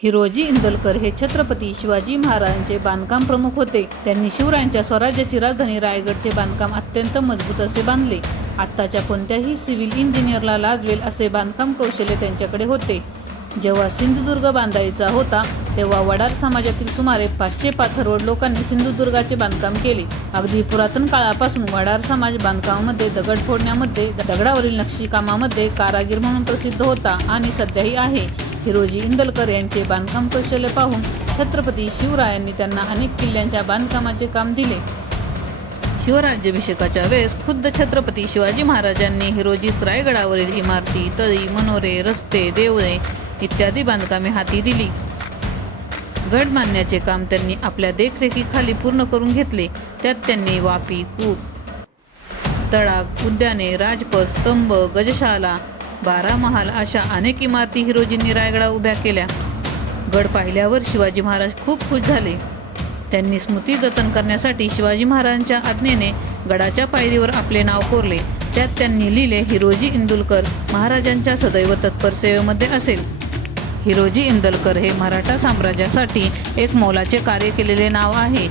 हिरोजी इंदलकर हे छत्रपती शिवाजी महाराजांचे बांधकाम प्रमुख होते. त्यांनी शिवरायांच्या स्वराज्याची राजधानी रायगडचे बांधकाम अत्यंत मजबूत असे बांधले. आत्ताच्या कोणत्याही सिव्हिल इंजिनियरला लाजवेल असे बांधकाम कौशल्य त्यांच्याकडे होते. जेव्हा सिंधुदुर्ग बांधायचा होता तेव्हा वडार समाजातील सुमारे पाचशे पाथरवड लोकांनी सिंधुदुर्गाचे बांधकाम केले. अगदी पुरातन काळापासून वडार समाज बांधकामामध्ये दगड फोडण्यामध्ये दगडावरील नक्षीकामामध्ये कारागीर म्हणून प्रसिद्ध होता आणि सध्याही आहे. हिरोजी इंदलकर यांचे बांधकाम कौशल्य पाहून छत्रपती शिवरायांनी त्यांना अनेक किल्ल्यांच्या बांधकामाचे काम दिले. शिवराज्याभिषेकाच्या वेळेस खुद्द छत्रपती शिवाजी महाराजांनी हिरोजीस रायगडावरील इमारती तळी मनोरे रस्ते देवळे इत्यादी बांधकामे हाती दिली. गड बांधण्याचे काम त्यांनी आपल्या देखरेखीखाली पूर्ण करून घेतले. त्यात त्यांनी वापी कूप तळाग उद्याने राजपथ स्तंभ गजशाला बारा महाल अशा अनेक इमारती हिरोजींनी रायगडा उभ्या केल्या. गड पाहिल्यावर शिवाजी महाराज खूप खुश झाले. त्यांनी स्मृती जतन करण्यासाठी शिवाजी महाराजांच्या आज्ञेने गडाच्या पायरीवर आपले नाव कोरले. त्यात त्यांनी लिहिले हिरोजी इंदुलकर महाराजांच्या सदैव तत्पर सेवेमध्ये असेल. हिरोजी इंदलकर हे मराठा साम्राज्यासाठी एक मोलाचे कार्य केलेले नाव आहे.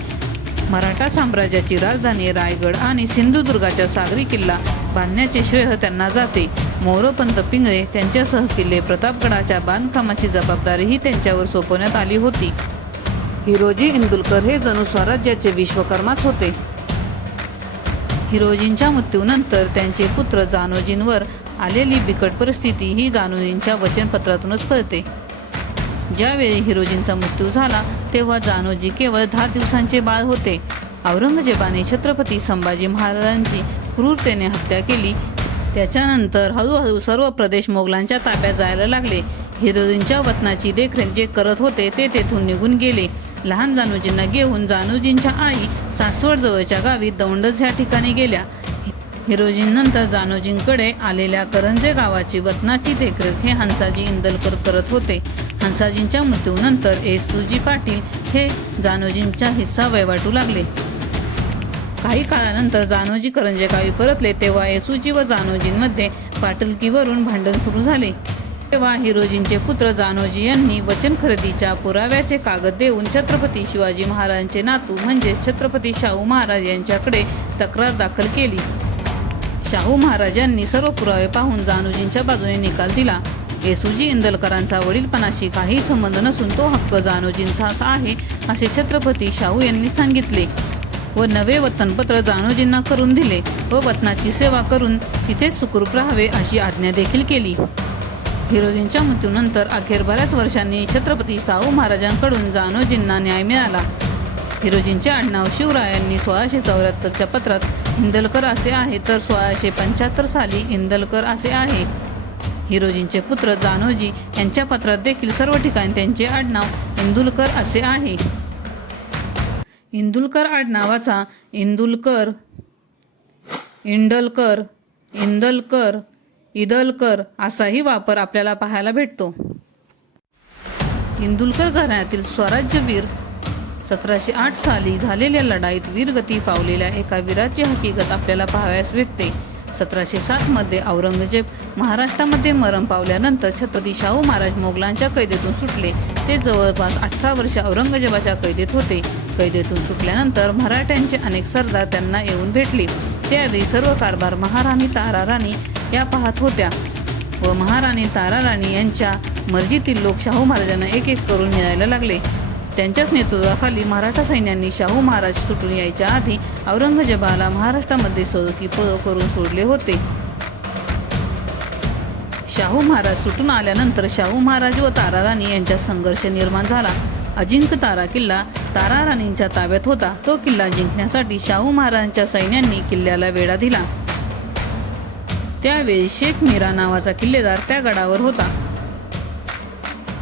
मराठा साम्राज्याची राजधानी रायगड आणि सिंधुदुर्गाचा सागरी किल्ला बांधण्याचे श्रेय त्यांना जाते. मोरोपंत पिंगळे त्यांच्यासह किल्ले प्रतापगडाच्या बांधकामाची जबाबदारीही त्यांच्यावर सोपवण्यात आली होती. हिरोजी इंदुलकर हे जणू स्वराज्याचे विश्वकर्माच होते. हिरोजींच्या मृत्यूनंतर त्यांचे पुत्र जानोजींवर आलेली बिकट परिस्थिती ही जानोजींच्या वचनपत्रातूनच कळते. ज्यावेळी हिरोजींचा मृत्यू झाला तेव्हा जानोजी केवळ दहा दिवसांचे बाळ होते. औरंगजेबाने छत्रपती संभाजी महाराजांची क्रूरतेने हत्या केली त्याच्यानंतर हळूहळू सर्व प्रदेश मोगलांच्या ताब्यात जायला लागले. हिरोजींच्या वतनाची देखरेख जे करत होते ते तेथून निघून गेले. लहान जानुजींना घेऊन जानोजींच्या आई सासवड जवळच्या गावी दौंडच ह्या ठिकाणी गेल्या. हिरोजींनंतर जानोजींकडे आलेल्या करंजे गावाची वतनाची देखरेख हे हंसाजी इंदलकर करत होते. हंसाजींच्या मृत्यूनंतर येसुजी पाटील हे जानोजींचा हिस्सा वैवाटू लागले. काही काळानंतर जानोजी करंजे गावी परतले तेव्हा येसुजी व जानोजींमध्ये पाटलकीवरून भांडण सुरू झाले. तेव्हा हिरोजींचे पुत्र जानोजी यांनी वचन खरेदीच्या पुराव्याचे कागद देऊन छत्रपती शिवाजी महाराजांचे नातू म्हणजे छत्रपती शाहू महाराज यांच्याकडे तक्रार दाखल केली. शाहू महाराजांनी सर्व पुरावे पाहून जानोजींच्या बाजूने निकाल दिला. येसुजी इंदलकरांचा वडीलपणाशी काही संबंध नसून तो हक्क जानोजींचाच आहे असे छत्रपती शाहू यांनी सांगितले. व नवे वतनपत्र जानोजींना करून दिले व वतनाची सेवा करून तिथेच सुखरूप राहावे अशी आज्ञा देखील केली. हिरोजींच्या मृत्यूनंतर अखेर बऱ्याच वर्षांनी छत्रपती शाहू महाराजांकडून जानोजींना न्याय मिळाला. हिरोजींचे आडनाव शिवरायांनी सोळाशे चौऱ्याहत्तरच्या पत्रात इंदलकर असे आहे तर सोळाशे पंच्याहत्तर साली इंदलकर असे आहे. हिरोजींचे पुत्र जानोजी यांच्या पत्रात देखील सर्व ठिकाणी त्यांचे आडनाव इंदुलकर असे आहे. इंदुलकर आडनावाचा इंदुलकर इंडलकर इंदलकर इदलकर असाही वापर आपल्याला पाहायला भेटतो. इंदुलकर घराण्यातील स्वराज्यवीर सतराशे आठ साली झालेल्या लढाईत वीरगती पावलेल्या एका वीराची हकीकत आपल्याला पाहावयास भेटते. सतराशे सातमध्ये औरंगजेब महाराष्ट्रामध्ये मरण पावल्यानंतर छत्रपती शाहू महाराज मोगलांच्या कैदेतून सुटले. ते जवळपास अठरा वर्ष औरंगजेबाच्या कैदेत होते. कैदेतून सुटल्यानंतर मराठ्यांचे अनेक सरदार त्यांना येऊन भेटले. त्यावेळी सर्व कारभार महाराणी ताराराणी या पाहत होत्या. व महाराणी ताराराणी यांच्या मर्जीतील लोक शाहू महाराजांना एक एक करून मिळायला लागले. त्यांच्याच नेतृत्वाखाली मराठा सैन्यांनी शाहू महाराज सुटून यायच्या आधी औरंगजेबाला महाराष्ट्रामध्ये सळकी पळ करून सोडले होते. शाहू महाराज सुटून आल्यानंतर शाहू महाराज व ताराराणी यांच्यात संघर्ष निर्माण झाला. अजिंक्य तारा किल्ला तारा राणींच्या ताब्यात होता. तो किल्ला जिंकण्यासाठी शाहू महाराजांच्या सैन्यांनी किल्ल्याला वेढा दिला. त्यावेळी शेख मीरा नावाचा किल्लेदार त्या गडावर होता.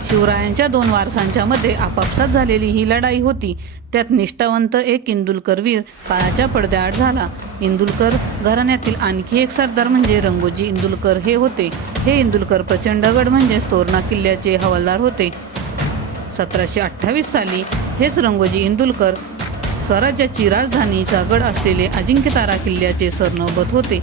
शिवरायांच्या दोन वारसांच्या मध्ये आपापसात झालेली ही लढाई होती. त्यात निष्ठावंत एक इंदुलकर वीर काळाच्या पडद्याआड झाला. इंदुलकर घराण्यातील आणखी एक सरदार म्हणजे रंगोजी इंदुलकर हे होते. हे इंदुलकर प्रचंडगड म्हणजेच तोरणा किल्ल्याचे हवालदार होते. सतराशे अठ्ठावीस साली हेच रंगोजी इंदुलकर स्वराज्याची राजधानीचा गड असलेले अजिंक्यतारा किल्ल्याचे सरनौबत होते.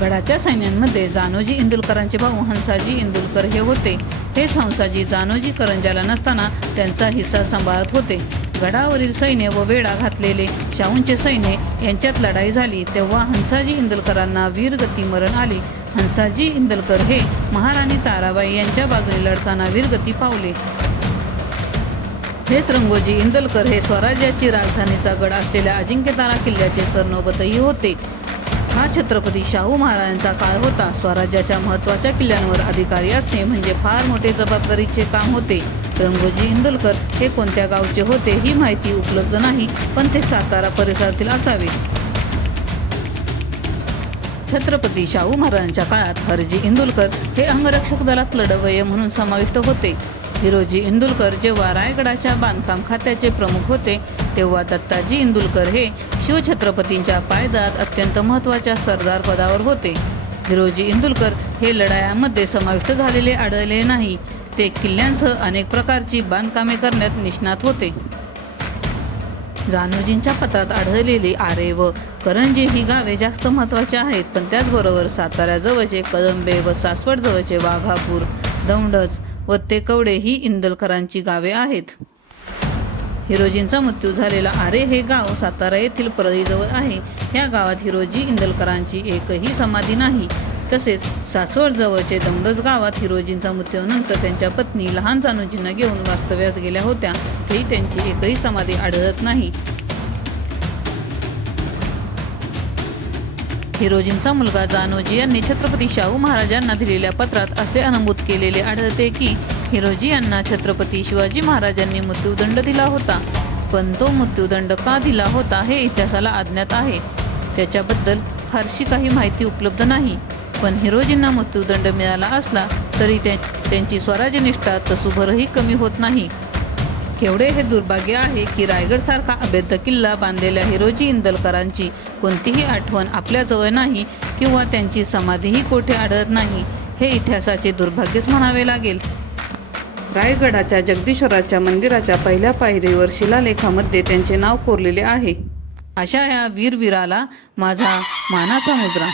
गडाच्या सैन्यांमध्ये जानोजी इंदुलकरांचे भाऊ हंसाजी इंदुलकर हे होते. हे संसाजी जानोजी करंजाला नसताना त्यांचा हिस्सा सांभाळत होते. गडावरील सैन्य व वेढा घातलेले शाहूंचे सैन्य यांच्यात लढाई झाली तेव्हा हंसाजी इंदुलकरांना वीरगती मरण आले. हंसाजी इंदलकर हे महाराणी ताराबाई यांच्या बाजूने लढताना वीरगती पावले. हेच रंगोजी इंदलकर हे स्वराज्याची राजधानीचा गड असलेल्या अजिंक्यतारा किल्ल्याचे सरनोबतही होते. हा छत्रपती शाहू महाराजांचा काळ होता. स्वराज्याच्या महत्त्वाच्या किल्ल्यांवर अधिकारी असणे म्हणजे फार मोठे जबाबदारीचे काम होते. रंगोजी इंदलकर हे कोणत्या गावचे होते ही माहिती उपलब्ध नाही पण ते सातारा परिसरातील असावे. छत्रपती शाहू महाराजांच्या काळात हरजी इंदुलकर हे अंगरक्षक दलात लढवय म्हणून समाविष्ट होते. हिरोजी इंदुलकर जेव्हा रायगडाच्या बांधकाम खात्याचे प्रमुख होते तेव्हा दत्ताजी इंदुलकर हे शिवछत्रपतींच्या पायदात अत्यंत महत्त्वाच्या सरदार पदावर होते. हिरोजी इंदुलकर हे लढायांमध्ये समाविष्ट झालेले आढळले नाही. ते किल्ल्यांसह अनेक प्रकारची बांधकामे करण्यात निष्णात होते. जानोजींच्या पत्रात आढळलेली आरे व करंजी ही गावे जास्त महत्त्वाची आहेत. पण त्याचबरोबर साताऱ्याजवळचे कदंबे व सासवडजवळचे वाघापूर दौंडच व तेकवडे ही इंदलकरांची गावे आहेत. हिरोजींचा मृत्यू झालेला आरे हे गाव सातारा येथील परळीजवळ आहे. या गावात हिरोजी इंदलकरांची एकही समाधी नाही. तसेच सासवडजवळचे दौंडज गावात हिरोजींचा मृत्यूनंतर त्यांच्या पत्नी लहान जानुजींना घेऊन वास्तव्यात गेल्या होत्या तरी त्यांची एकही समाधी आढळत नाही. हिरोजींचा मुलगा जानोजी यांनी छत्रपती शाहू महाराजांना दिलेल्या पत्रात असे नमूद केलेले आढळते की हिरोजी यांना छत्रपती शिवाजी महाराजांनी मृत्यूदंड दिला होता. पण तो मृत्यूदंड का दिला होता हे इतिहासाला अज्ञात आहे. त्याच्याबद्दल फारशी काही माहिती उपलब्ध नाही. पण हिरोजींना मृत्यूदंड मिळाला असला तरी त्या त्यांची स्वराज्यनिष्ठा तसुभरही कमी होत नाही. केवढे हे दुर्भाग्य आहे की रायगडसारखा अभेद्य किल्ला बांधलेल्या हिरोजी इंदलकरांची कोणतीही आठवण आपल्याजवळ नाही किंवा त्यांची समाधीही कोठे आढळत नाही हे इतिहासाचे दुर्भाग्यच म्हणावे लागेल. रायगडाच्या जगदीश्वराच्या मंदिराच्या पहिल्या पायरीवर शिलालेखामध्ये त्यांचे नाव कोरलेले आहे. अशा या वीरवीराला माझा मानाचा मुद्रा.